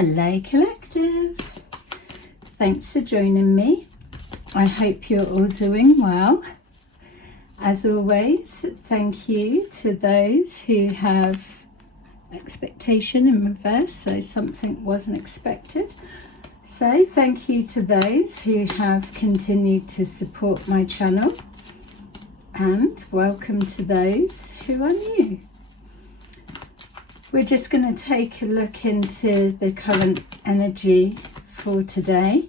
Hello Collective, thanks for joining me. I hope you're all doing well. As always, thank you to those who have expectation in reverse, so something wasn't expected. So thank you to those who have continued to support my channel, and welcome to those who are new. We're just going to take a look into the current energy for today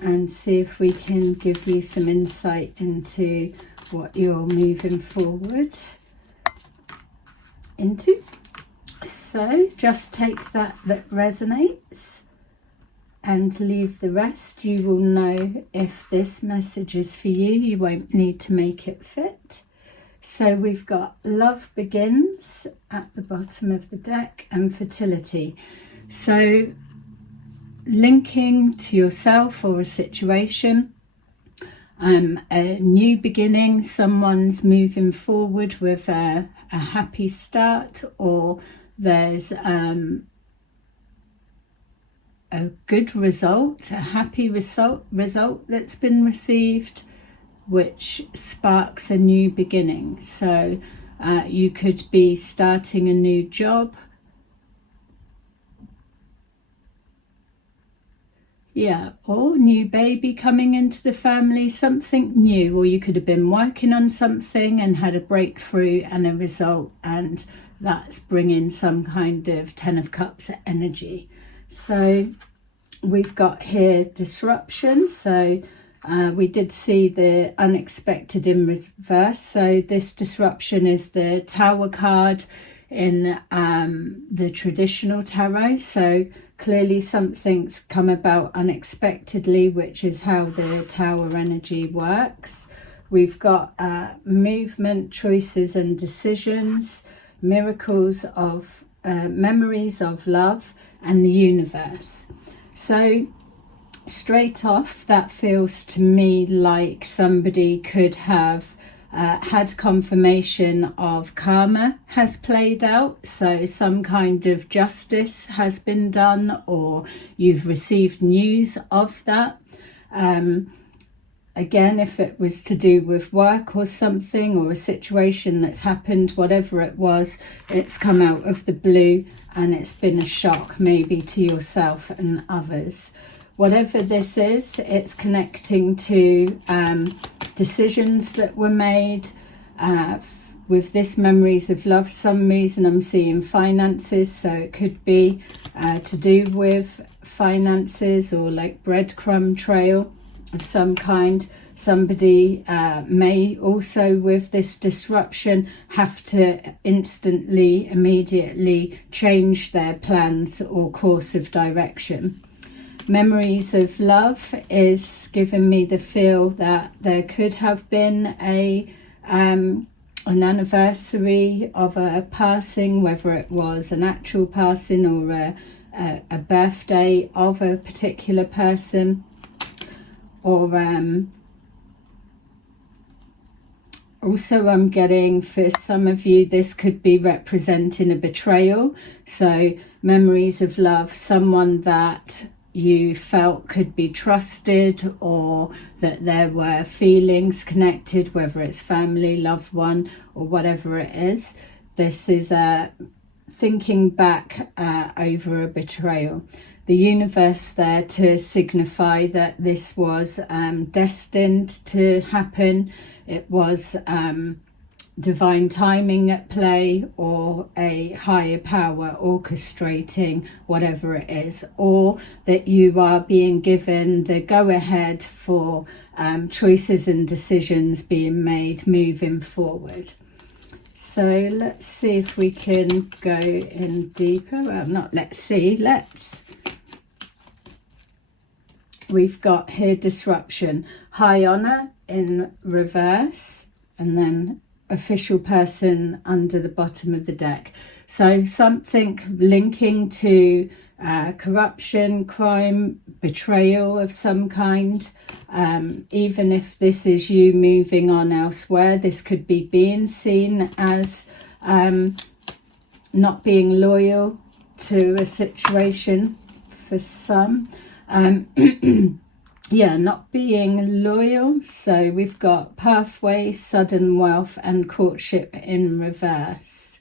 and see if we can give you some insight into what you're moving forward into. So just take that resonates and leave the rest. You will know if this message is for you. You won't need to make it fit. So we've got love begins at the bottom of the deck and fertility. So linking to yourself or a situation, a new beginning, someone's moving forward with a happy start, or there's a good result, a happy result that's been received, which sparks a new beginning. So you could be starting a new job, or new baby coming into the family, something new, or you could have been working on something and had a breakthrough and a result, and that's bringing some kind of 10 of Cups energy. So we've got here disruption. So we did see the unexpected in reverse. So this disruption is the Tower card in the traditional tarot. So clearly something's come about unexpectedly, which is how the Tower energy works. We've got movement, choices and decisions, miracles of memories of love, and the universe. So straight off, that feels to me like somebody could have had confirmation of karma has played out. So some kind of justice has been done, or you've received news of that. Again, if it was to do with work or something, or a situation that's happened, whatever it was, it's come out of the blue and it's been a shock maybe to yourself and others. Whatever this is, it's connecting to decisions that were made. With this memories of love, some reason I'm seeing finances, so it could be to do with finances, or like breadcrumb trail of some kind. Somebody may also, with this disruption, have to instantly, immediately change their plans or course of direction. Memories of love is giving me the feel that there could have been an anniversary of a passing, whether it was an actual passing or a birthday of a particular person, or also I'm getting, for some of you, this could be representing a betrayal. So memories of love, someone that you felt could be trusted, or that there were feelings connected, whether it's family, loved one, or whatever it is. This is thinking back over a betrayal. The universe there to signify that this was destined to happen. It was divine timing at play, or a higher power orchestrating whatever it is, or that you are being given the go-ahead for choices and decisions being made moving forward. So let's see if we can go in deeper. Well, not let's see, let's. We've got here disruption, high honor in reverse, and then official person under the bottom of the deck. So something linking to corruption, crime, betrayal of some kind. Even if this is you moving on elsewhere, this could be being seen as not being loyal to a situation for some. Yeah, not being loyal. So we've got pathway, sudden wealth, and courtship in reverse.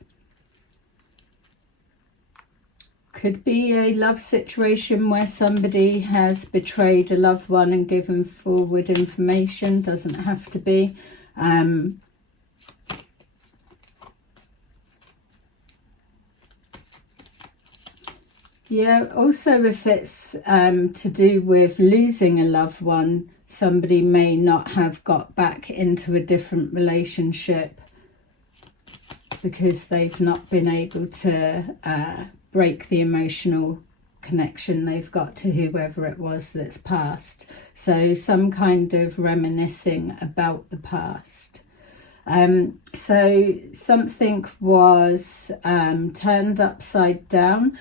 Could be a love situation where somebody has betrayed a loved one and given forward information. Doesn't have to be. Yeah, also if it's to do with losing a loved one, somebody may not have got back into a different relationship because they've not been able to break the emotional connection they've got to whoever it was that's passed. So some kind of reminiscing about the past. So something was turned upside down.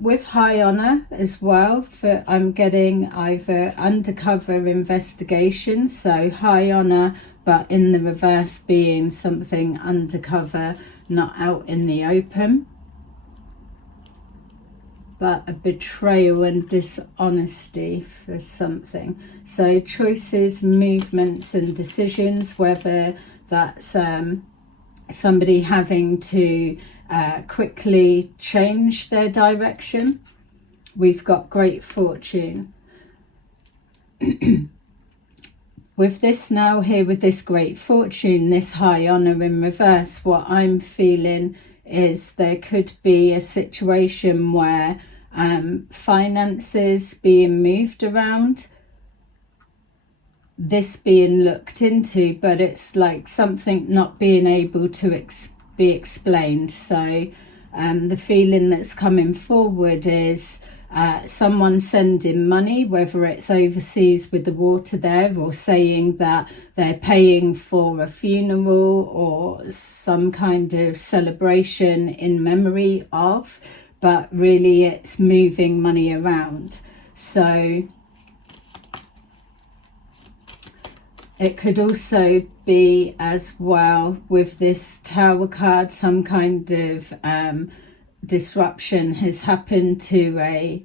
With high honour as well, for I'm getting either undercover investigation, so high honour, but in the reverse being something undercover, not out in the open, but a betrayal and dishonesty for something. So choices, movements and decisions, whether that's somebody having to quickly change their direction. We've got great fortune. With this now here, with this great fortune, this high honour in reverse, what I'm feeling is there could be a situation where finances being moved around, this being looked into, but it's like something not being able to be explained. So the feeling that's coming forward is someone sending money, whether it's overseas with the water there, or saying that they're paying for a funeral or some kind of celebration in memory of, but really it's moving money around. So it could also be as well with this Tower card, some kind of disruption has happened to a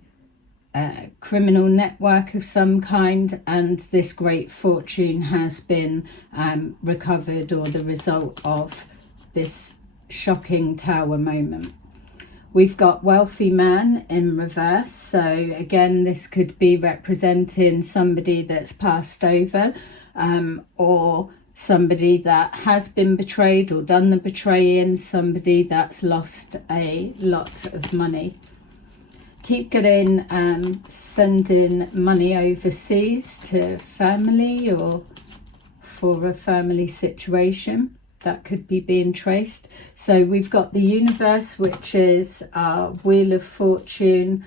criminal network of some kind, and this great fortune has been recovered, or the result of this shocking Tower moment. We've got wealthy man in reverse. So again, this could be representing somebody that's passed over, or somebody that has been betrayed or done the betraying, somebody that's lost a lot of money. Keep getting sending money overseas to family or for a family situation that could be being traced. So we've got the universe, which is our wheel of fortune,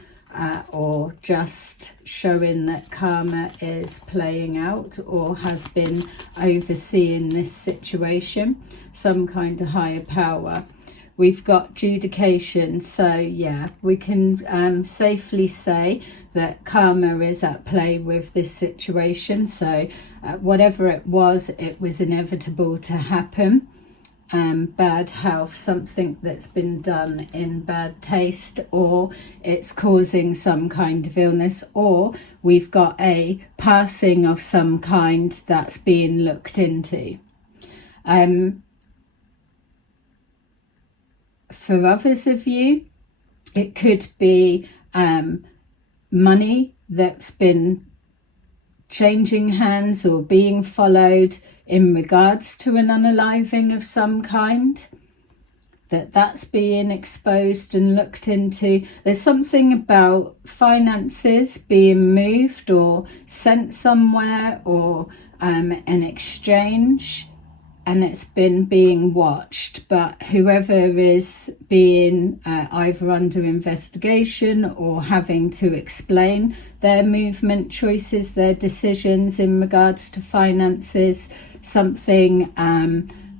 or just showing that karma is playing out or has been overseeing this situation, some kind of higher power. We've got judication. So yeah, we can safely say that karma is at play with this situation. So whatever it was inevitable to happen. Bad health, something that's been done in bad taste, or it's causing some kind of illness, or we've got a passing of some kind that's being looked into. For others of you, it could be money that's been changing hands or being followed in regards to an unaliving of some kind, that's being exposed and looked into. There's something about finances being moved or sent somewhere, or an exchange, and it's been being watched. But whoever is being either under investigation or having to explain their movement choices, their decisions in regards to finances, something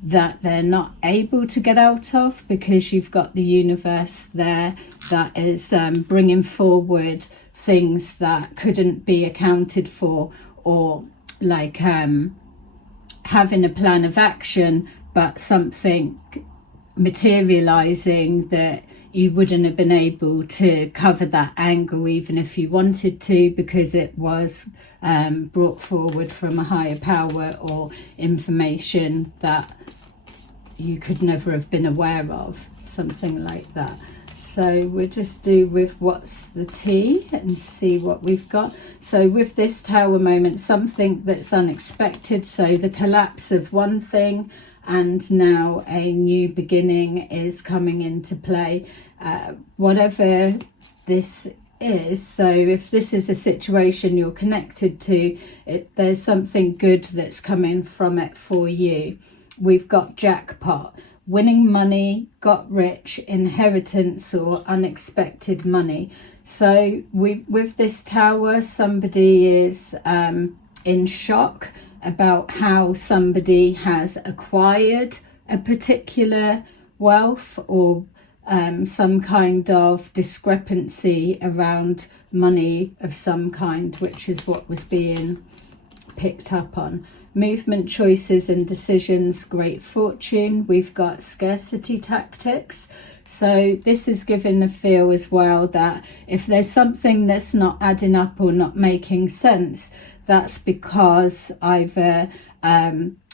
that they're not able to get out of, because you've got the universe there that is bringing forward things that couldn't be accounted for, or like having a plan of action, but something materializing that you wouldn't have been able to cover that angle even if you wanted to, because it was brought forward from a higher power or information that you could never have been aware of, something like that. So we'll just do with what's the tea and see what we've got. So with this Tower moment, something that's unexpected. So the collapse of one thing, and now a new beginning is coming into play. Whatever this is, so if this is a situation you're connected to, there's something good that's coming from it for you. We've got jackpot, winning money, got rich, inheritance, or unexpected money. So with this Tower, somebody is in shock about how somebody has acquired a particular wealth, or some kind of discrepancy around money of some kind, which is what was being picked up on. Movement, choices and decisions, great fortune. We've got scarcity tactics. So this is giving the feel as well that if there's something that's not adding up or not making sense, that's because either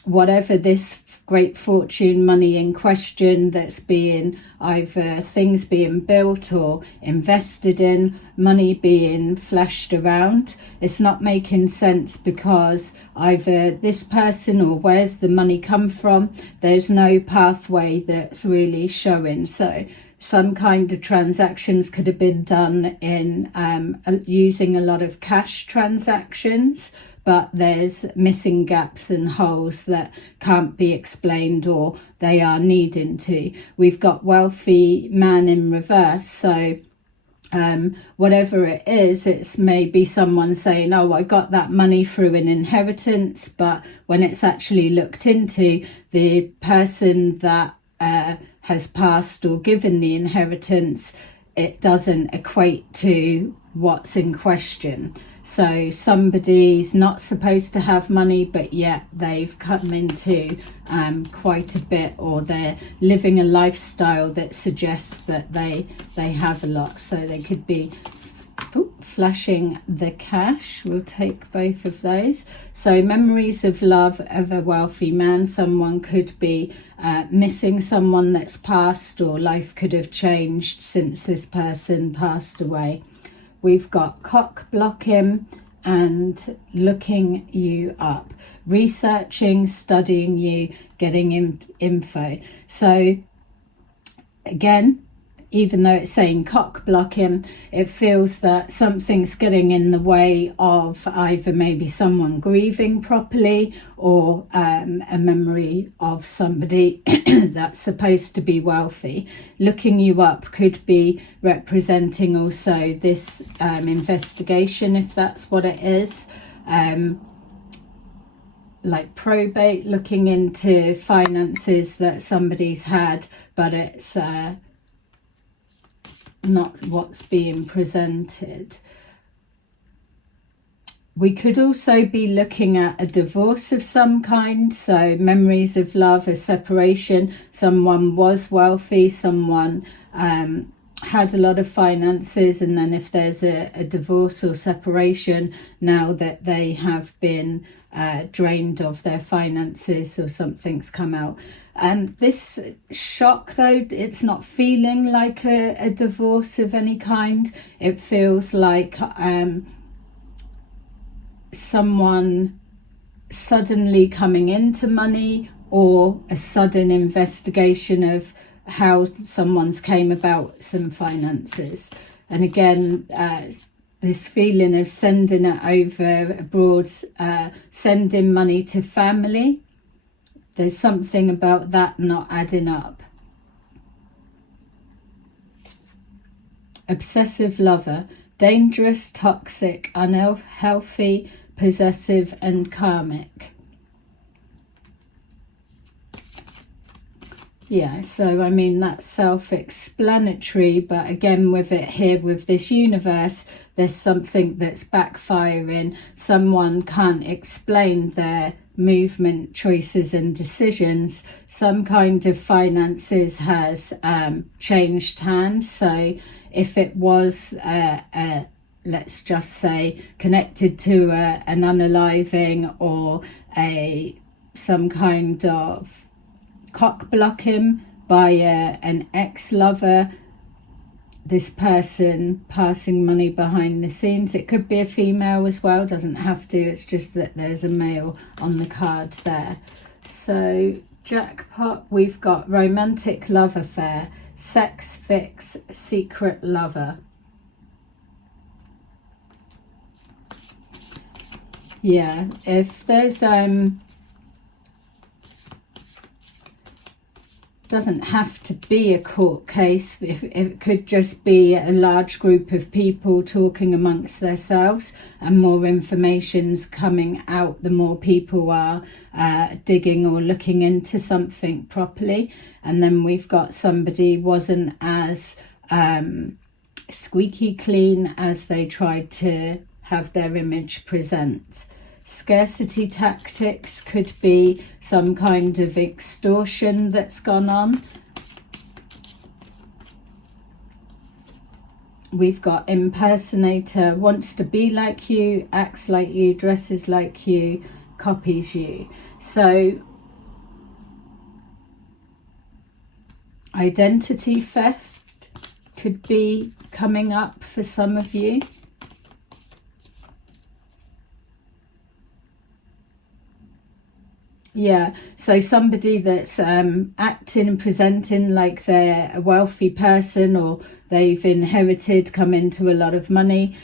whatever this great fortune money in question, that's being either things being built or invested in, money being flashed around, it's not making sense because either this person or where's the money come from, there's no pathway that's really showing. So some kind of transactions could have been done in using a lot of cash transactions, but there's missing gaps and holes that can't be explained, or they are needing to. We've got wealthy man in reverse. So whatever it is, it's maybe someone saying, oh, I got that money through an inheritance, but when it's actually looked into, the person that has passed or given the inheritance, it doesn't equate to what's in question. So somebody's not supposed to have money, but yet they've come into quite a bit, or they're living a lifestyle that suggests that they have a lot. So they could be flashing the cash. We'll take both of those. So memories of love of a wealthy man. Someone could be missing someone that's passed, or life could have changed since this person passed away. We've got cock blocking and looking you up, researching, studying you, getting info. So again, even though it's saying cock blocking, it feels that something's getting in the way of either maybe someone grieving properly, or a memory of somebody that's supposed to be wealthy. Looking you up could be representing also this investigation, if that's what it is. Like probate, looking into finances that somebody's had, but it's not what's being presented. We could also be looking at a divorce of some kind. So memories of love, a separation. Someone was wealthy, someone had a lot of finances, and then if there's a divorce or separation, now that they have been drained of their finances, or something's come out. This shock, though, it's not feeling like a divorce of any kind. It feels like someone suddenly coming into money, or a sudden investigation of how someone's came about some finances. And again, this feeling of sending it over abroad, sending money to family. There's something about that not adding up. Obsessive lover, dangerous, toxic, unhealthy, possessive and karmic. Yeah, so I mean, that's self-explanatory, but again, with it here, with this universe, there's something that's backfiring. Someone can't explain their movement, choices and decisions. Some kind of finances has changed hands. So if it was let's just say connected to an unaliving or some kind of cock blocking by an ex-lover, this person passing money behind the scenes. It could be a female as well, doesn't have to, it's just that there's a male on the card there. So jackpot, we've got romantic love affair, sex fix, secret lover. Yeah, if there's doesn't have to be a court case, if it could just be a large group of people talking amongst themselves, and more information's coming out the more people are digging or looking into something properly. And then we've got somebody wasn't as squeaky clean as they tried to have their image present. Scarcity tactics could be some kind of extortion that's gone on. We've got impersonator, wants to be like you, acts like you, dresses like you, copies you. So identity theft could be coming up for some of you. Yeah, so somebody that's acting and presenting like they're a wealthy person, or they've inherited, come into a lot of money,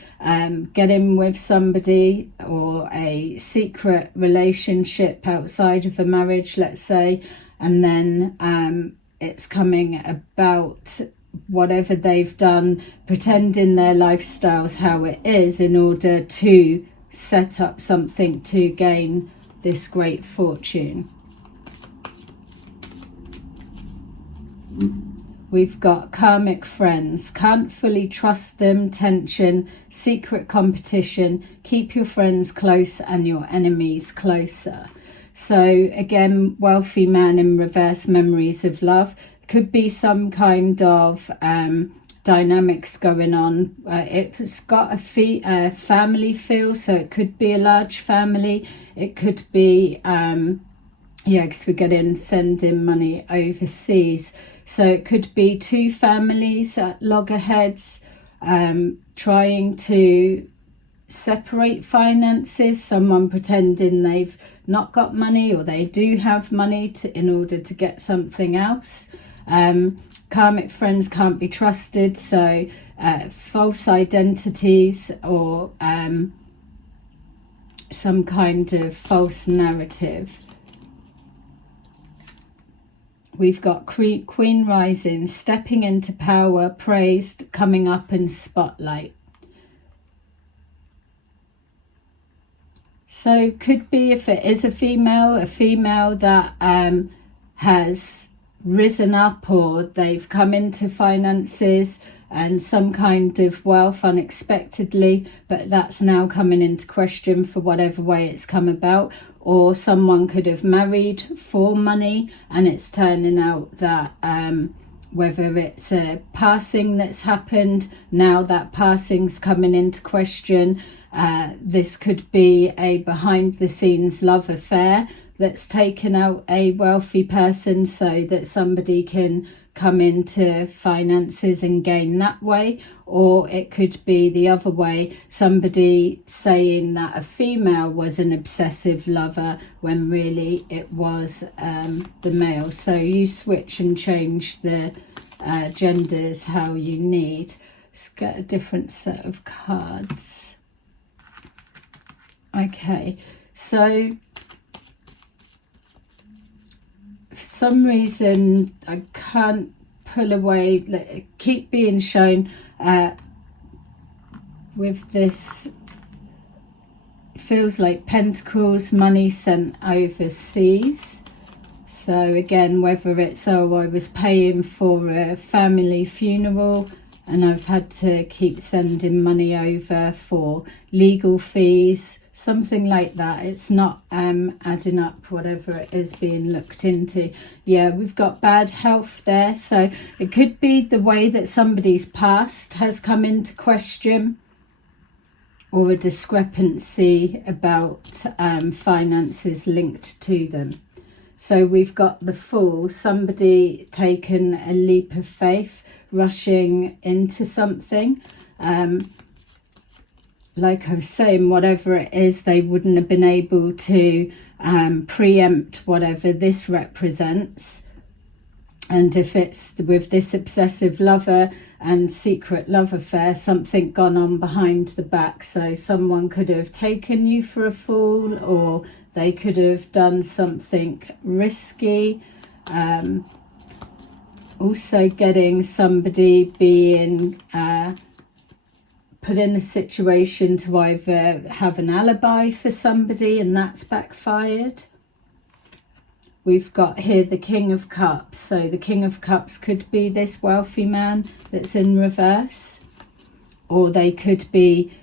getting with somebody, or a secret relationship outside of a marriage, let's say, and then it's coming about whatever they've done, pretending their lifestyle's how it is in order to set up something to gain this great fortune. We've got karmic friends, can't fully trust them, tension, secret competition, keep your friends close and your enemies closer. So again, wealthy man in reverse, memories of love. Could be some kind of dynamics going on. It's got a family feel, so it could be a large family. It could be yeah, because we're getting sending money overseas, so it could be two families at loggerheads, trying to separate finances, someone pretending they've not got money or they do have money in order to get something else. Karmic friends can't be trusted, so false identities or some kind of false narrative. We've got Queen rising, stepping into power, praised, coming up in spotlight. So could be, if it is a female that has risen up, or they've come into finances and some kind of wealth unexpectedly, but that's now coming into question for whatever way it's come about. Or someone could have married for money and it's turning out that whether it's a passing that's happened, now that passing's coming into question. This could be a behind the scenes love affair that's taken out a wealthy person so that somebody can come into finances and gain that way. Or it could be the other way, somebody saying that a female was an obsessive lover when really it was the male. So you switch and change the genders how you need. Let's get a different set of cards. Okay, so for some reason I can't pull away, keep being shown with this, feels like pentacles, money sent overseas. So again, whether it's, oh, I was paying for a family funeral and I've had to keep sending money over for legal fees, Something like that. It's not adding up, whatever it is being looked into. Yeah, we've got bad health there. So it could be the way that somebody's past has come into question, or a discrepancy about finances linked to them. So we've got the Fool, somebody taken a leap of faith, rushing into something. Like I was saying, whatever it is, they wouldn't have been able to preempt whatever this represents. And if it's with this obsessive lover and secret love affair, something gone on behind the back. So someone could have taken you for a fool, or they could have done something risky. Also getting somebody being put in a situation to either have an alibi for somebody, and that's backfired. We've got here the King of Cups. So the King of Cups could be this wealthy man that's in reverse, or they could be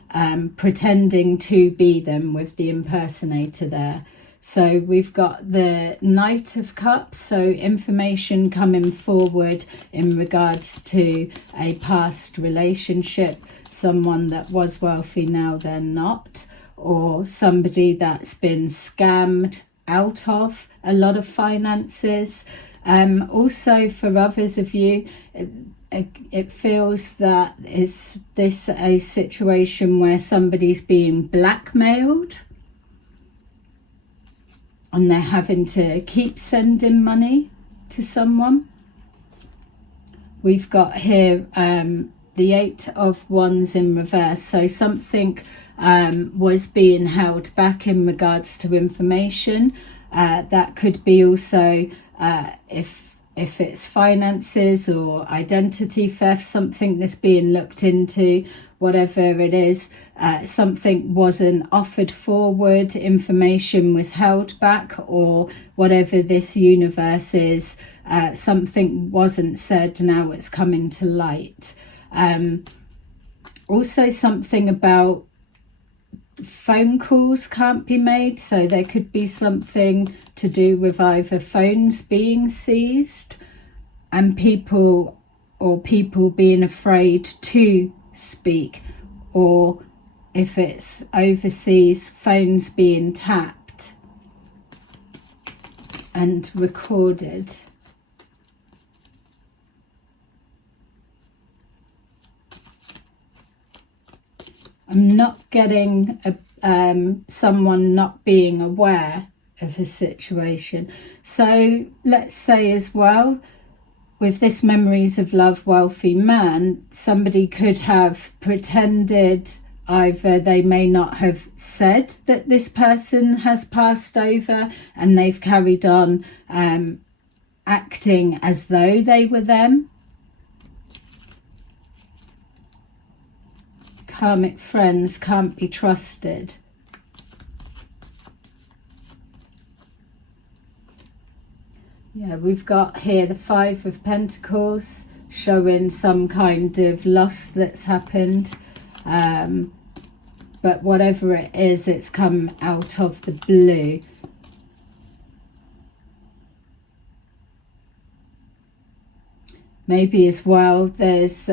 pretending to be them with the impersonator there. So we've got the Knight of Cups, so information coming forward in regards to a past relationship, someone that was wealthy, now they're not, or somebody that's been scammed out of a lot of finances. Also for others of you, it feels that is this a situation where somebody's being blackmailed and they're having to keep sending money to someone. We've got here the Eight of Wands in reverse. So something was being held back in regards to information. That could be also if it's finances or identity theft, something that's being looked into, whatever it is. Something wasn't offered forward, information was held back, or whatever this universe is, something wasn't said, now it's coming to light. Also something about phone calls can't be made, so there could be something to do with either phones being seized and people being afraid to speak, or if it's overseas, phones being tapped and recorded. I'm not getting someone not being aware of a situation. So let's say as well, with this memories of love wealthy man, somebody could have pretended, either they may not have said that this person has passed over, and they've carried on acting as though they were them. Karmic friends can't be trusted. Yeah, we've got here the Five of Pentacles, showing some kind of loss that's happened. But whatever it is, it's come out of the blue. Maybe as well, there's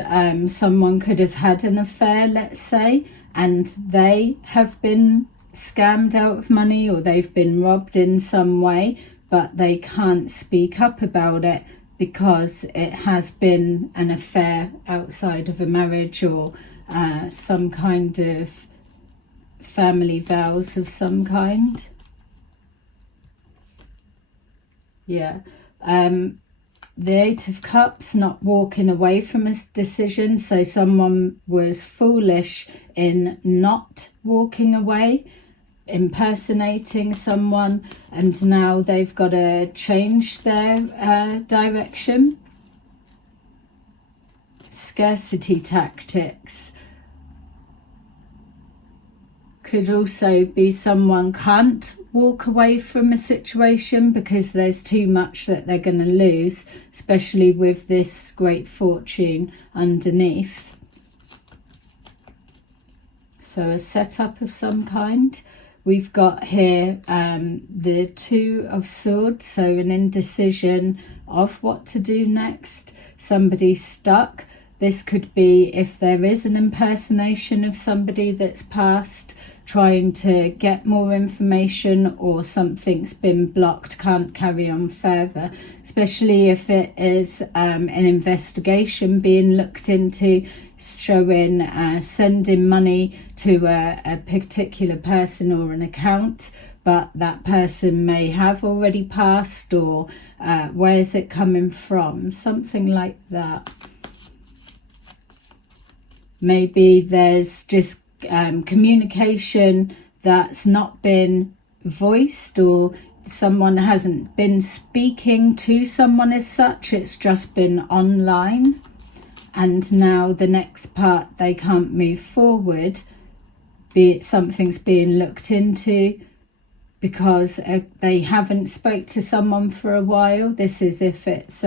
someone could have had an affair, let's say, and they have been scammed out of money, or they've been robbed in some way, but they can't speak up about it because it has been an affair outside of a marriage, or some kind of family vows of some kind. Yeah. The Eight of Cups, not walking away from a decision. So someone was foolish in not walking away, impersonating someone, and now they've got to change their direction. Scarcity tactics. Could also be someone can't walk away from a situation because there's too much that they're going to lose, especially with this great fortune underneath. So a setup of some kind. we've got here the Two of Swords, so an indecision of what to do next. Somebody stuck. This could be if there is an impersonation of somebody that's passed, trying to get more information, or something's been blocked, can't carry on further, especially if it is an investigation being looked into, showing sending money to a particular person or an account, but that person may have already passed, or where's it coming from, something like that. Maybe there's just communication that's not been voiced, or someone hasn't been speaking to someone as such, it's just been online, and now the next part they can't move forward, be it something's being looked into because they haven't spoke to someone for a while. This is if it's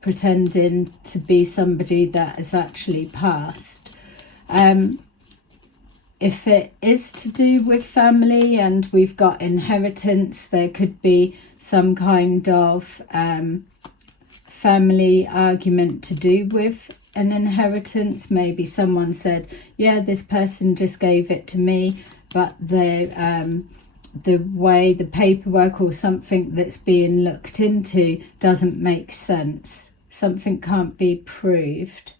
pretending to be somebody that has actually passed. If it is to do with family and we've got inheritance, there could be some kind of family argument to do with an inheritance. Maybe someone said, yeah, this person just gave it to me, but the way the paperwork or something that's being looked into doesn't make sense. Something can't be proved.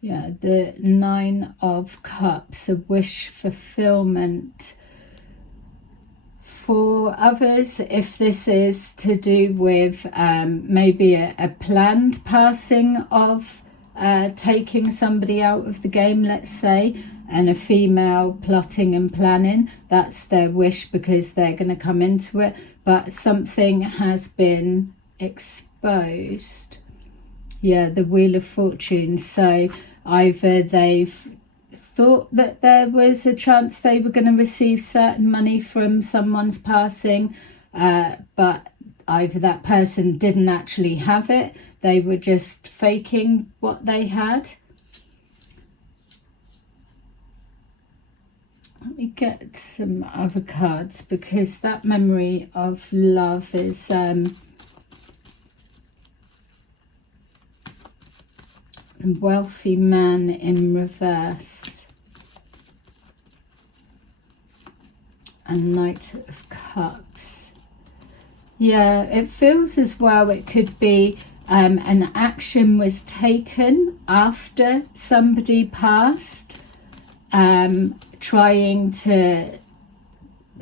Yeah, the Nine of Cups, a wish fulfillment. For others, if this is to do with maybe a planned passing of taking somebody out of the game, let's say, and a female plotting and planning, that's their wish because they're going to come into it, but something has been exposed. Yeah, the Wheel of Fortune. So either they've thought that there was a chance they were going to receive certain money from someone's passing, but either that person didn't actually have it, they were just faking what they had. Let me get some other cards, because that memory of love is the wealthy man in reverse, and Knight of Cups. Yeah, it feels as well it could be an action was taken after somebody passed, trying to,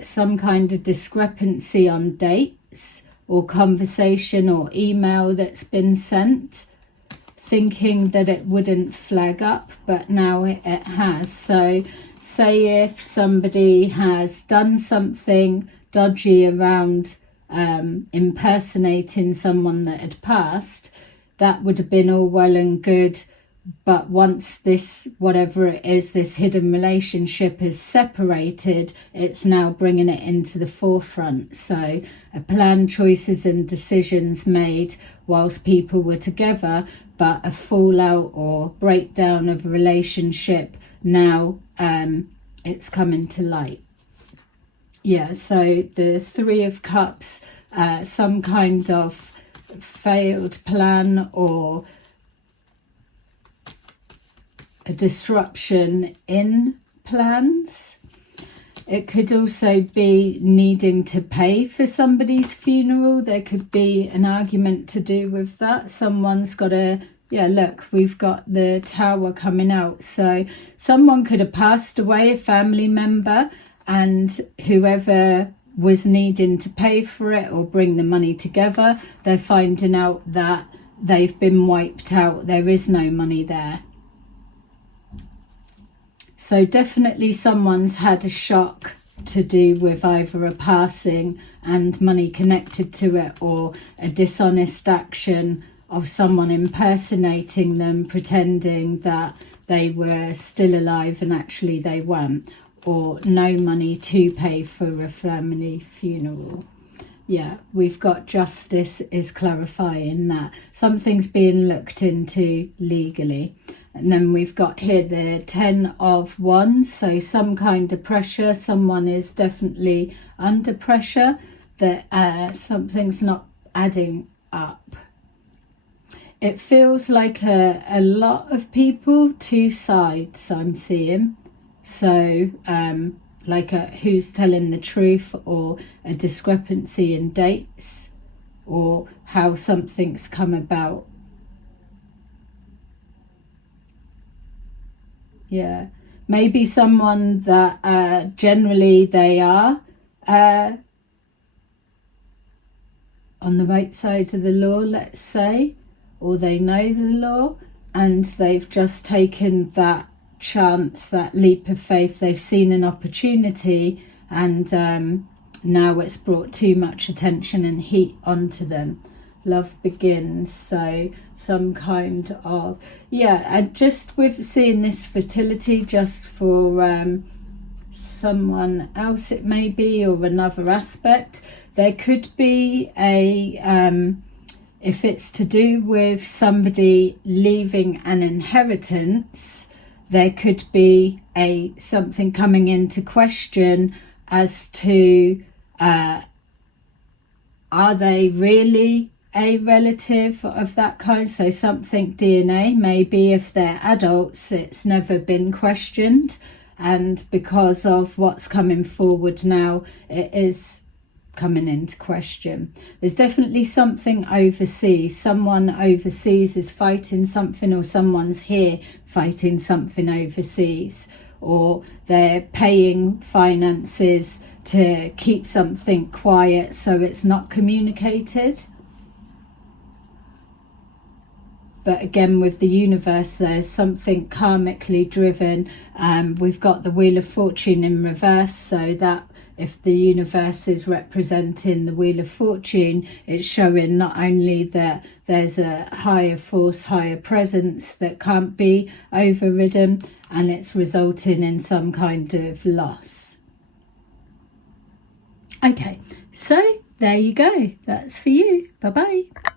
some kind of discrepancy on dates or conversation or email that's been sent, thinking that it wouldn't flag up, but now it has. So say if somebody has done something dodgy around impersonating someone that had passed, that would have been all well and good, but once this, whatever it is, this hidden relationship is separated, it's now bringing it into the forefront. So a plan, choices and decisions made whilst people were together, but a fallout or breakdown of a relationship, now it's coming to light. Yeah, so the Three of Cups, some kind of failed plan or a disruption in plans. It could also be needing to pay for somebody's funeral. There could be an argument to do with that. Someone's got to, yeah, look, we've got the Tower coming out. So someone could have passed away, a family member, and whoever was needing to pay for it or bring the money together, they're finding out that they've been wiped out. There is no money there. So definitely someone's had a shock to do with either a passing and money connected to it, or a dishonest action of someone impersonating them, pretending that they were still alive and actually they weren't, or no money to pay for a family funeral. Yeah, we've got justice is clarifying that something's being looked into legally. And then we've got here the 10 of Wands, so some kind of pressure. Someone is definitely under pressure, that something's not adding up. It feels like a lot of people, two sides I'm seeing. So like who's telling the truth, or a discrepancy in dates, or how something's come about. Yeah, maybe someone that generally they are on the right side of the law, let's say, or they know the law, and they've just taken that chance, that leap of faith. They've seen an opportunity, and now it's brought too much attention and heat onto them. Love begins, so some kind of, yeah, and just with seeing this fertility, just for someone else it may be, or another aspect. There could be a if it's to do with somebody leaving an inheritance, there could be something coming into question as to are they really a relative of that kind. So something DNA, maybe if they're adults, it's never been questioned, and because of what's coming forward now, it is coming into question. There's definitely something overseas. Someone overseas is fighting something, or someone's here fighting something overseas, or they're paying finances to keep something quiet so it's not communicated. But again, with the universe, there's something karmically driven. We've got the Wheel of Fortune in reverse, so that if the universe is representing the Wheel of Fortune, it's showing not only that there's a higher force, higher presence that can't be overridden, and it's resulting in some kind of loss. Okay, so there you go. That's for you. Bye-bye.